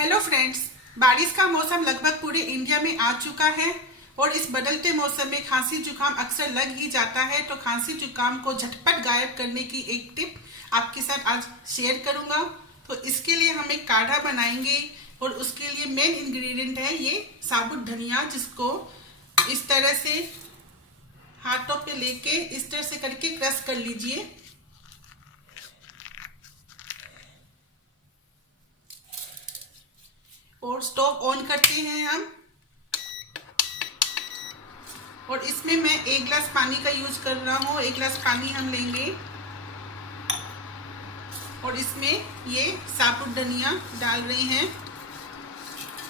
Hello friends, बारिश का मौसम लगभग पूरे इंडिया में आ चुका है और इस बदलते मौसम में खांसी जुकाम अक्सर लग ही जाता है। तो खांसी जुकाम को झटपट गायब करने की एक टिप आपके साथ आज शेयर करूंगा। तो इसके लिए हम एक काढ़ा बनाएंगे और उसके लिए मेन इंग्रेडिएंट है ये साबुत धनिया, जिसको इस तरह से हाथों पे लेके इस तरह से करके क्रश कर लीजिए। और स्टोव ऑन करते हैं हम, और इसमें मैं 1 गिलास पानी का यूज कर रहा हूँ। 1 गिलास पानी हम लेंगे और इसमें ये साबुत धनिया डाल रहे हैं,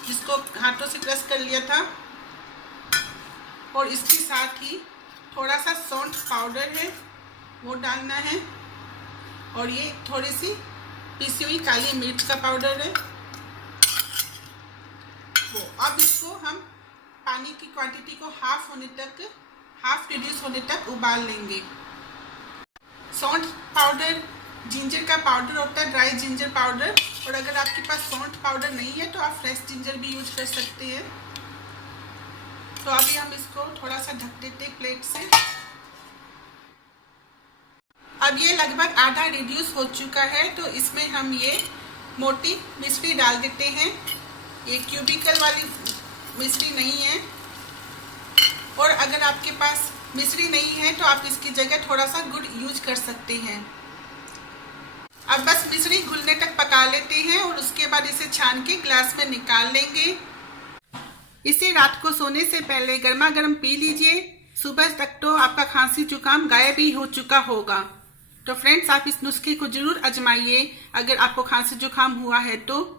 जिसको हाथों से क्रश कर लिया था। और इसके साथ ही थोड़ा सा सौंठ पाउडर है वो डालना है, और ये थोड़ी सी पिसी हुई काली मिर्च का पाउडर है वो। अब इसको हम पानी की क्वांटिटी को हाफ रिड्यूस होने तक उबाल लेंगे। सौंठ पाउडर जिंजर का पाउडर होता है, ड्राई जिंजर पाउडर, और अगर आपके पास सौंठ पाउडर नहीं है तो आप फ्रेश जिंजर भी यूज कर सकते हैं। तो अभी हम इसको थोड़ा सा ढक देते हैं प्लेट से। अब ये लगभग आधा रिड्यूस हो चुका है, तो इसमें हम ये मोटी मिश्री डाल देते हैं। ये क्यूबिकल वाली मिश्री नहीं है, और अगर आपके पास मिश्री नहीं है तो आप इसकी जगह थोड़ा सा गुड़ यूज कर सकते हैं। अब बस मिश्री घुलने तक पका लेते हैं और उसके बाद इसे छान के ग्लास में निकाल लेंगे। इसे रात को सोने से पहले गर्मा गर्म पी लीजिए। सुबह तक तो आपका खांसी जुकाम गायब ही हो चुका होगा। तो फ्रेंड्स, आप इस नुस्खे को जरूर आजमाइए अगर आपको खांसी जुकाम हुआ है तो।